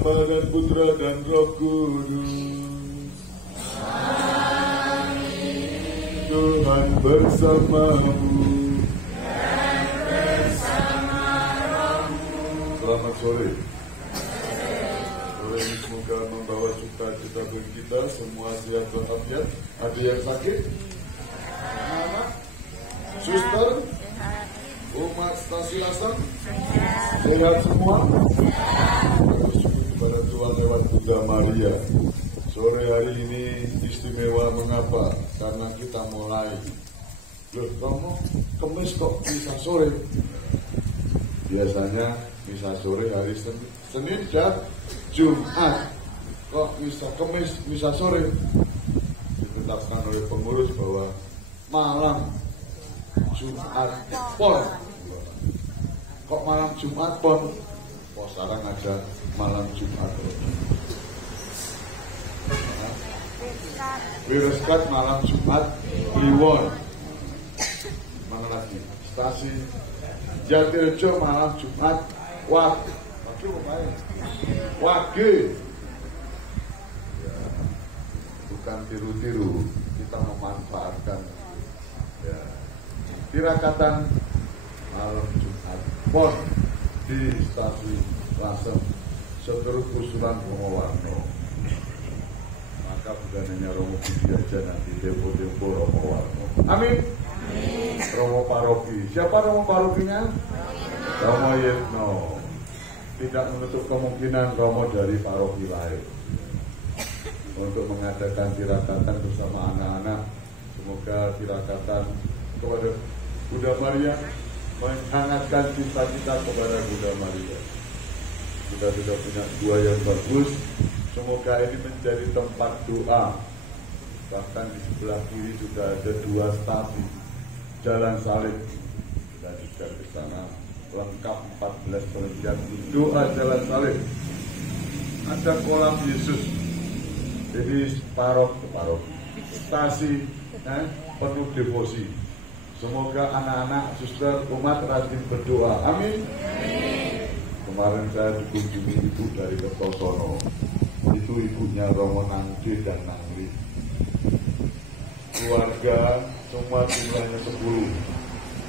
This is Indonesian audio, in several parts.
Bapa dan Putra dan Roh Kudus. Amin. Tuhan bersamamu dan bersama rohmu. Selamat sore. Sore ini semoga membawa sukacita bagi kita, semua sehat walafiat. Ada yang sakit? Anak? Suster? Umat stasi Lasem? Sehat semua? Bersyukur kepada Tuhan lewat Bunda Maria. Sore hari ini istimewa, mengapa? Karena kita mulai. Loh, kamu Kemis kok misa sore? Biasanya misa sore hari Senin dan Jumat. Kok misa Kemis, misa sore? Ditetapkan oleh pengurus bahwa malam Jumat pon. Kok malam Jumat pon? Oh, sekarang ada malam Jumat. Wireskat malam Jumat Kliwon. Mana lagi? Stasi Jatirejo malam Jumat Wage. Wage. Ya, bukan tiru-tiru, kita memanfaatkan. Ya. Tirakatan malam Jumat pon di stasi Lasem seterus usulan Romo Warno. Maka bukan hanya Romo Budi aja, nanti depo-depo Romo Warno. Amin. Amin. Romo Paroki. Siapa Romo Parokinya? Romo Yetno. Tidak menutup kemungkinan Romo dari paroki lain untuk mengadakan tirakatan bersama anak-anak. Semoga tirakatan kepada Bunda Maria menghangatkan cinta kita kepada Bunda Maria. Kita sudah punya dua yang bagus. Semoga ini menjadi tempat doa. Bahkan di sebelah kiri sudah ada dua stasi jalan salib. Kita juga ke sana lengkap 14 penelitian doa jalan salib. Ada kolam Yesus. Jadi parok stasi penuh devosi. Semoga anak-anak, suster, umat rajin berdoa. Amin. Amin. Kemarin saya dikunjungi ibu dari Kertosono. Itu ibunya Romo Nangde dan Nangli. Keluarga semua jumlahnya 10.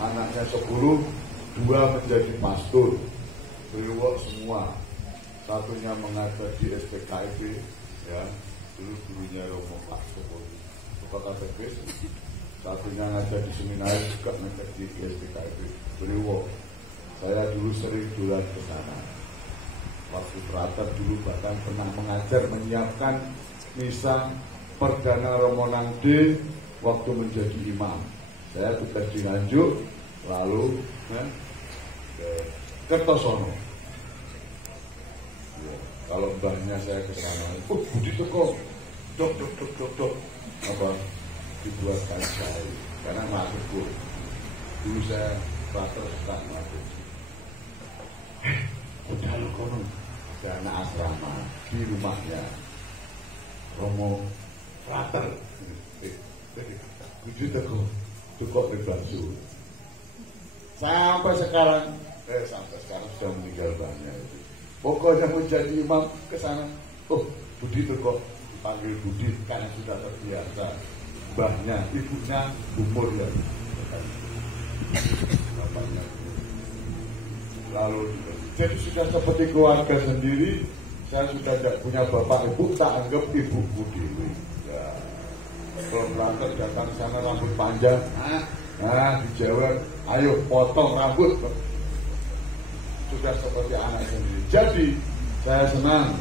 Anaknya 10, 2 menjadi pastor. Beliau semua. Satunya mengajar di SPKIP, ya. Dulu gurunya Romo Pak Sokowi. Kota Tegas. Satunya ngajar di seminari, juga ngajar di SPKIP. Beliau, saya dulu sering jualan ke sana. Waktu Prater dulu bahkan pernah mengajar, menyiapkan misa perdana Romo Nangde waktu menjadi imam. Saya tugas di Nganjuk, lalu ke Kertosono. Ya, kalau mbahnya saya ke sana, Budi Teko, dok. Apa? Dibuatkan saya karena masukku dulu saya Prater suka masuk. Udah lu kono ada anak asrama di rumahnya Romo Prater. Begitu cukup dibantu sampai sekarang sudah meninggal banyak. Pokoknya mau jadi imam ke sana. Oh, Budi kok dipanggil Budi karena sudah terbiasa. Mbahnya, ibunya umur ya. Bapaknya. Lalu jadi sudah seperti keluarga sendiri. Saya sudah tidak punya bapak ibu, tak anggap ibuku dewi. Ya. Kalau Prater datang sana rambut panjang, dijawab, ayo potong rambut. Sudah seperti anak sendiri. Jadi saya senang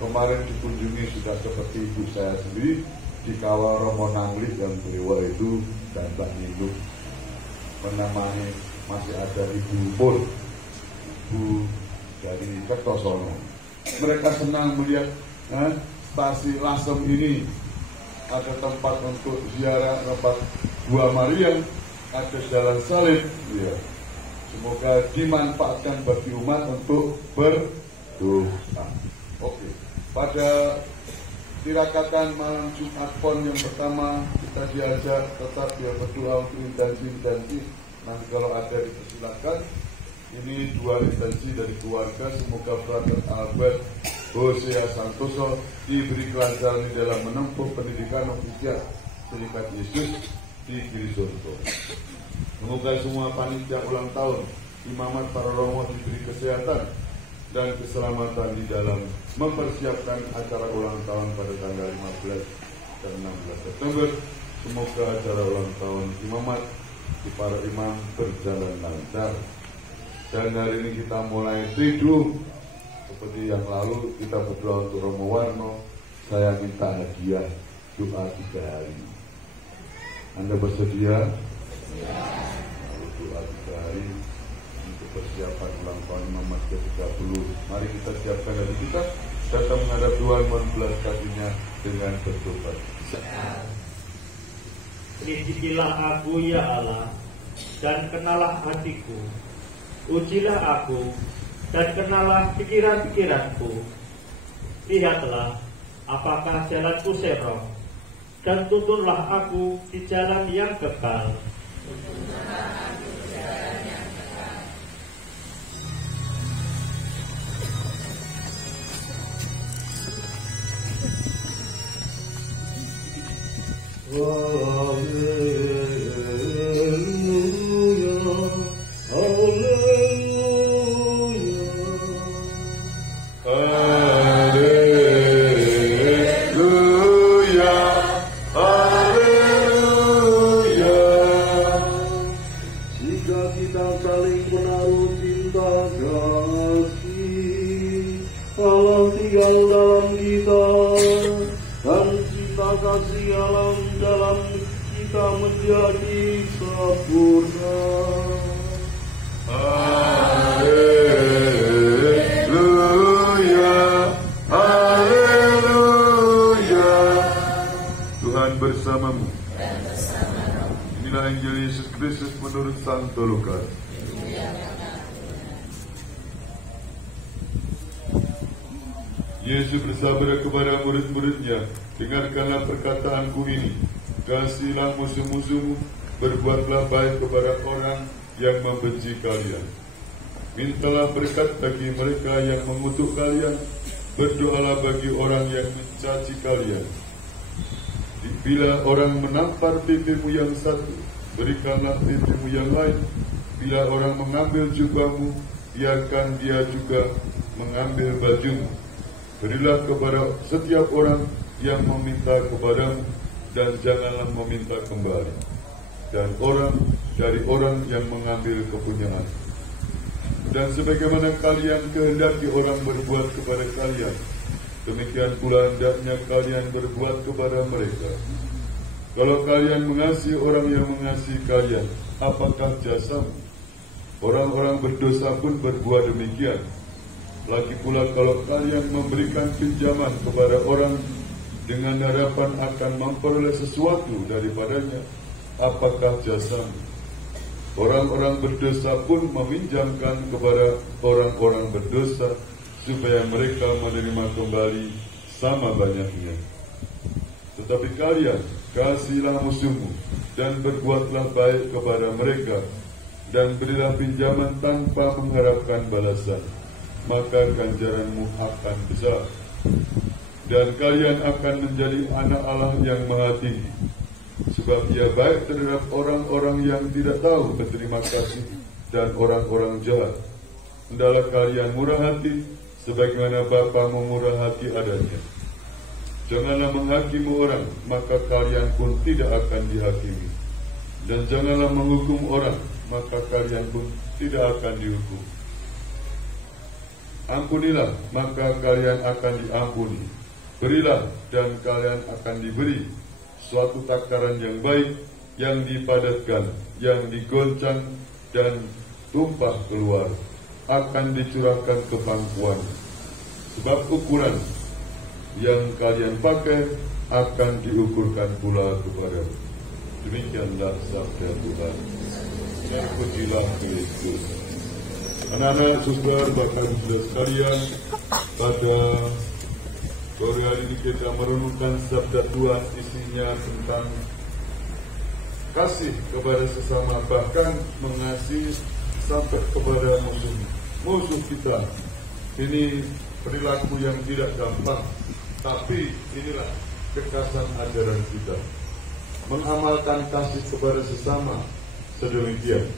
kemarin dikunjungi sudah seperti ibu saya sendiri. Dikawal Romo Nangli dan beliau itu dan Mbak Nindu menemani, masih ada Ibu Pur, Ibu dari Kertosono. Mereka senang melihat stasi Lasem ini ada tempat untuk ziarah, tempat Gua Maria, ada jalan salib. Ya. Semoga dimanfaatkan bagi umat untuk berdoa. Oke. Pada tirakatan malam Jumat Pon yang pertama kita diajak tetap berdoa untuk intensi. Nanti kalau ada dipersilakan. Ini dua intensi dari keluarga. Semoga Brother Albert Hosea Santoso diberi kelancaran di dalam menempuh pendidikan ofisial Serikat Yesus di Girisonto. Semoga semua panitia ulang tahun Imamat para romo diberi kesehatan dan keselamatan di dalam mempersiapkan acara ulang tahun pada tanggal 15 dan 16 September. Semoga acara ulang tahun Imamat di para imam berjalan lancar. Dan hari ini kita mulai triduum. Seperti yang lalu kita berdoa untuk Romo Warno, saya minta hadiah doa 3 hari. Anda bersedia? Lalu doa 3 hari untuk persiapan ulang tahun Imamat ke-30. Mari kita siapkan diri kita datang menghadap Tuhan membelas kakinya dengan bertobat. Selidikilah aku ya Allah, dan kenalah hatiku. Ujilah aku, dan kenalah pikiran-pikiranku. Lihatlah, apakah jalanku serong, dan tuntunlah aku di jalan yang kekal. kasih alam dalam kita menjadi sempurna. Haleluya, haleluya. Tuhan bersamamu. Inilah Injil Yesus Kristus menurut Santo Lukas. Yesus bersabda kepada murid-muridnya, dengarkanlah perkataanku ini, kasihilah musuh-musuhmu, berbuatlah baik kepada orang yang membenci kalian. Mintalah berkat bagi mereka yang mengutuk kalian, berdoalah bagi orang yang mencaci kalian. Bila orang menampar pipimu yang satu, berikanlah pipimu yang lain. Bila orang mengambil jubahmu, biarkan dia juga mengambil bajumu. Berilah kepada setiap orang yang meminta kepadamu, dan janganlah meminta kembali. Dan orang dari orang yang mengambil kepunyaan. Dan sebagaimana kalian kehendaki orang berbuat kepada kalian, demikian pula hendaknya kalian berbuat kepada mereka. Kalau kalian mengasihi orang yang mengasihi kalian, apakah jasamu? Orang-orang berdosa pun berbuat demikian. Lagi pula kalau kalian memberikan pinjaman kepada orang dengan harapan akan memperoleh sesuatu daripadanya, apakah jasamu? Orang-orang berdosa pun meminjamkan kepada orang-orang berdosa supaya mereka menerima kembali sama banyaknya. Tetapi kalian kasihilah musuhmu dan berbuatlah baik kepada mereka, dan berilah pinjaman tanpa mengharapkan balasan, maka ganjaranmu akan besar, dan kalian akan menjadi anak Allah yang Maha Tinggi, sebab Ia baik terhadap orang-orang yang tidak tahu berterima kasih dan orang-orang jahat. Hendaklah kalian murah hati, sebagaimana Bapamu murah hati adanya. Janganlah menghakimi orang, maka kalian pun tidak akan dihakimi, dan janganlah menghukum orang, maka kalian pun tidak akan dihukum. Ampunilah, maka kalian akan diampuni. Berilah, dan kalian akan diberi. Suatu takaran yang baik, yang dipadatkan, yang digoncang, dan tumpah keluar, akan dicurahkan ke pangkuan. Sebab ukuran yang kalian pakai akan diukurkan pula kepadamu. Demikianlah sabda Tuhan. Terpujilah Kristus. Anak-anak, saudara, bahkan saudara sekalian, pada sore hari ini kita merenungkan sabda Tuhan, isinya tentang kasih kepada sesama, bahkan mengasihi sampai kepada musuh kita. Ini perilaku yang tidak gampang, tapi inilah kekasan ajaran kita. Mengamalkan kasih kepada sesama sedemikian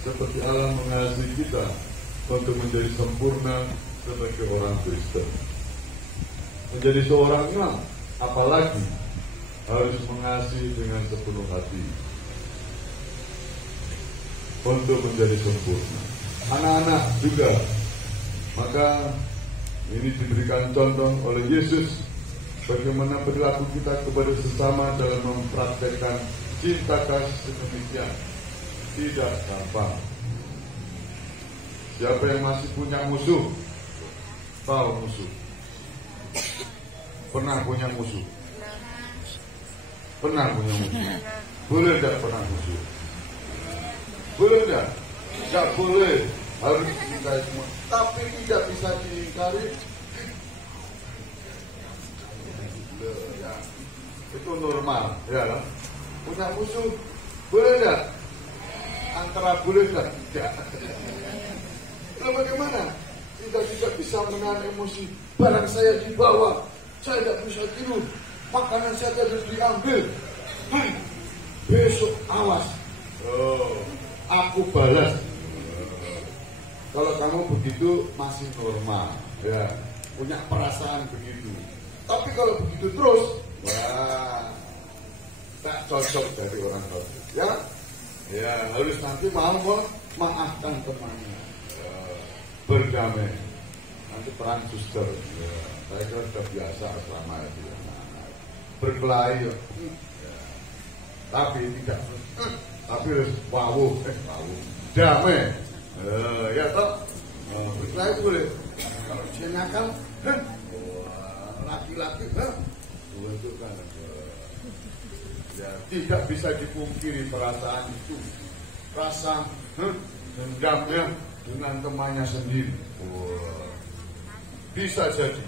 seperti Allah mengasihi kita untuk menjadi sempurna sebagai orang Kristen. Menjadi seorang imam, apalagi harus mengasihi dengan sepenuh hati untuk menjadi sempurna. Anak-anak juga, maka ini diberikan contoh oleh Yesus bagaimana perilaku kita kepada sesama dalam mempraktekkan cinta kasih sedemikian. Tidak gampang. Siapa yang masih punya musuh? Tahu musuh? Pernah punya musuh? Pernah punya musuh? Boleh tidak pernah musuh? Boleh tidak? Tidak boleh. Harus diingkari semua. Tapi tidak bisa diingkari. Ya. Itu normal, ya. Punya musuh, boleh tidak? Antara boleh dan tidak. Lalu bagaimana? Tidak bisa menahan emosi. Barang saya dibawa, saya tidak bisa tidur. Makanan saya harus diambil. Besok awas. Aku balas. Kalau kamu begitu masih normal, ya, punya perasaan begitu. Tapi kalau begitu terus, wah, tak cocok dari orang tua. Ya, harus nanti mau maafkan temannya, berdamai. Nanti perang suster, ya, saya kira sudah biasa selama itu. Berkelahi, ya. Tapi tidak, tapi harus damai. Ya toh, berkelahi itu boleh. Kalau dia nakal, laki-laki, itu kan. Ya, tidak bisa dipungkiri perasaan itu, rasa dendamnya dengan temannya sendiri. Bisa jadi,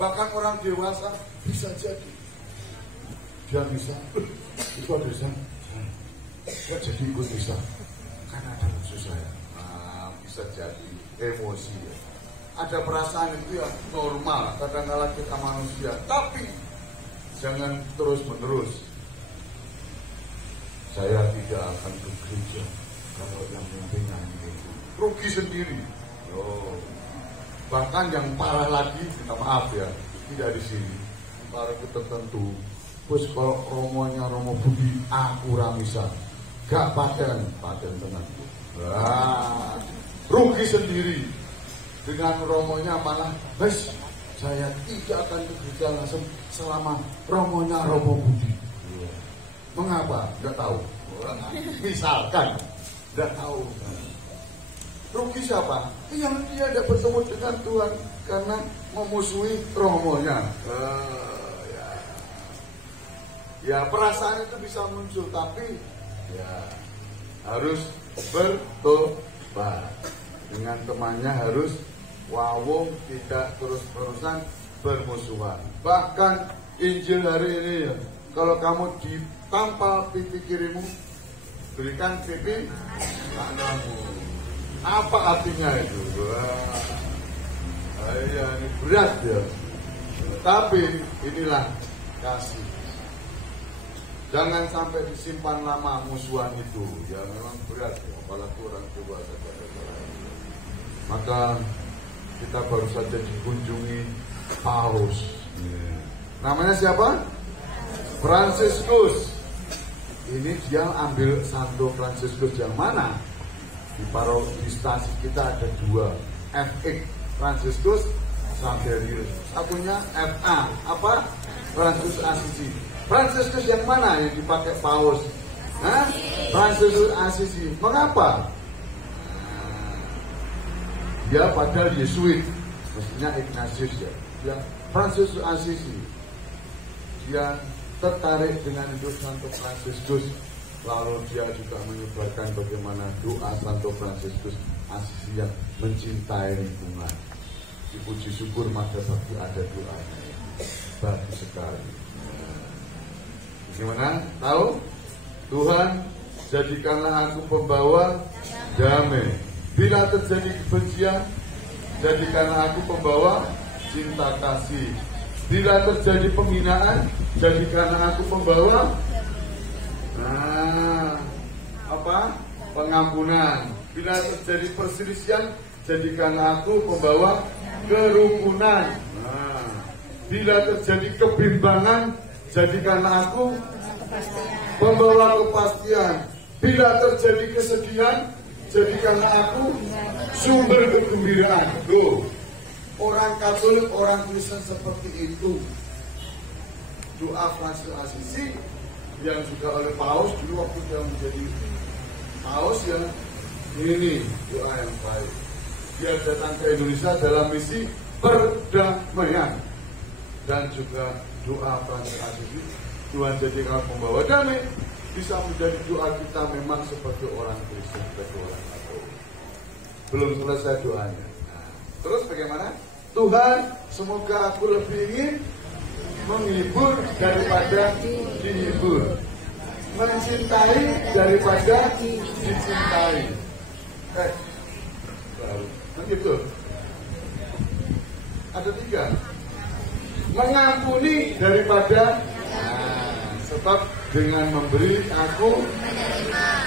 bahkan orang dewasa bisa jadi. Dia bisa, itu bisa, saya jadi ikut bisa, karena ada musuh saya. Bisa jadi emosi. Ya. Ada perasaan itu ya normal, kadang-kadang kita manusia, tapi jangan terus-menerus. Saya tidak akan ke gereja kalau yang mimpinya itu rugi sendiri. Bahkan yang parah lagi, minta maaf ya, tidak di sini. Para tertentu, bos kalau romonya Romo Budi, aku ramisa, gak paten tenang. Rugi sendiri. Dengan romonya malah, saya tidak akan ke gereja langsung selama romonya Romo Budi. Mengapa? Tidak tahu. Misalkan, tidak tahu. Rugi siapa? Yang dia tidak bertemu dengan Tuhan karena memusuhi romonya. Ya perasaan itu bisa muncul, tapi ya harus bertobat. Dengan temannya harus wawung, tidak terus-terusan bermusuhan. Bahkan Injil hari ini ya, kalau kamu ditampal pipi kirimu, berikan pipi kananmu. Apa artinya itu? Ya, ini berat ya. Tapi inilah kasih. Jangan sampai disimpan lama musuhan itu. Ya memang berat ya, apalagi orang dewasa. Maka kita baru saja dikunjungi Paus. Namanya siapa? Fransiskus. Ini dia ambil Santo Fransiskus yang mana? Di stasi kita ada dua, FX Fransiskus Xaverius, satunya FA apa? Fransiskus Assisi. Fransiskus yang mana yang dipakai Paus? Fransiskus Assisi. Mengapa? Dia padahal Yesuit, mestinya Ignatius ya. Dia Fransiskus Assisi. Dia tertarik dengan hidup Santo Fransiskus. Lalu dia juga menyebarkan bagaimana doa Santo Fransiskus Assisi yang mencintai lingkungan. Dipuji syukur maka pasti ada doanya. Bagus sekali. Gimana? Tahu? Tuhan, jadikanlah aku pembawa damai. Bila terjadi kebencian, jadikanlah aku pembawa cinta kasih. Bila terjadi penghinaan, jadikanlah aku pembawa pengampunan. Bila terjadi perselisihan, jadikanlah aku pembawa kerukunan. Bila terjadi kebimbangan, jadikanlah aku pembawa kepastian. Bila terjadi kesedihan, jadikanlah aku sumber kegembiraan. Loh, orang Katolik, orang Kristen seperti itu. Doa Francis Assisi yang juga oleh Paus dulu waktu dia menjadi Paus, yang ini doa yang baik. Dia datang ke Indonesia dalam misi perdamaian, dan juga doa Francis Assisi, Tuhan jadikan pembawa damai, bisa menjadi doa kita memang seperti orang Kristen, seperti orang Katolik. Belum selesai doanya. Terus bagaimana? Tuhan, semoga aku lebih ingin menghibur daripada dihibur, mencintai daripada dicintai. Begitu. Ada 3. Mengampuni daripada sebab dengan memberi aku,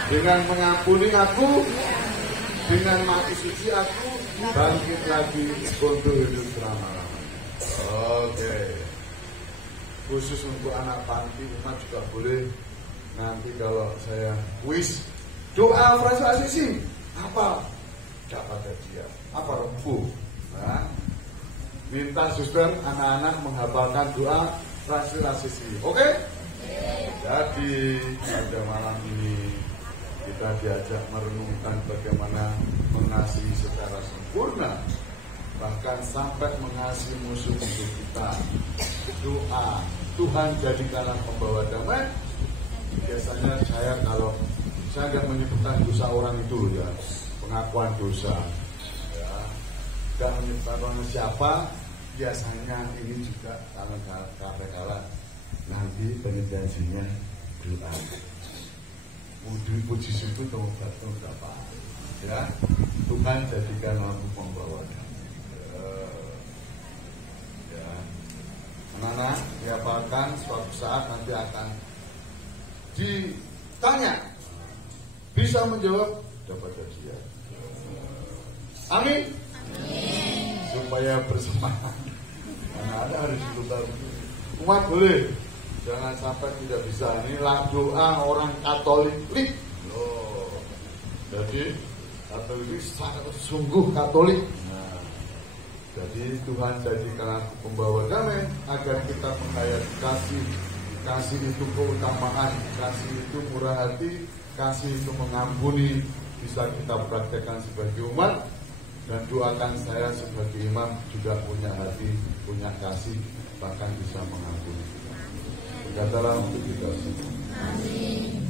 dengan mengampuni aku, dengan mati suci aku bangkit lagi untuk hidup selama-lamanya. Oke. Khusus untuk anak panti, umat juga boleh nanti kalau saya kuis doa Francis Assisi apa dapat hadiah, apa rembu. Minta suster anak-anak menghafalkan doa Francis Assisi. Oke? Jadi pada malam ini kita diajak merenungkan bagaimana mengasihi secara sempurna, bahkan sampai mengasihi musuh-musuh kita. Doa Tuhan jadikanlah pembawa damai. Biasanya saya kalau saya nggak menyebutkan dosa orang itu ya, pengakuan dosa, ya, nggak menyebutkan siapa. Biasanya ini juga kalau nanti penjelasannya doa. Puji syukur berapa? Ya, Tuhan jadikan aku pembawa damai. Ya, anak-anak dihafalkan, suatu saat nanti akan ditanya, bisa menjawab, dapat hadiah. Amin. Supaya bersemangat. Anak-anak harus tahu. Umat boleh, jangan sampai tidak bisa. Inilah doa orang Katolik. Loh. Jadi Katolik sangat sungguh Katolik. Jadi Tuhan jadikan aku pembawa damai agar kita menghayati kasih. Kasih itu keutamaan, kasih itu murah hati, kasih itu mengampuni. Bisa kita praktekkan sebagai umat, dan doakan saya sebagai imam juga punya hati, punya kasih, bahkan bisa mengampuni. Katalah untuk kita semua. Amin.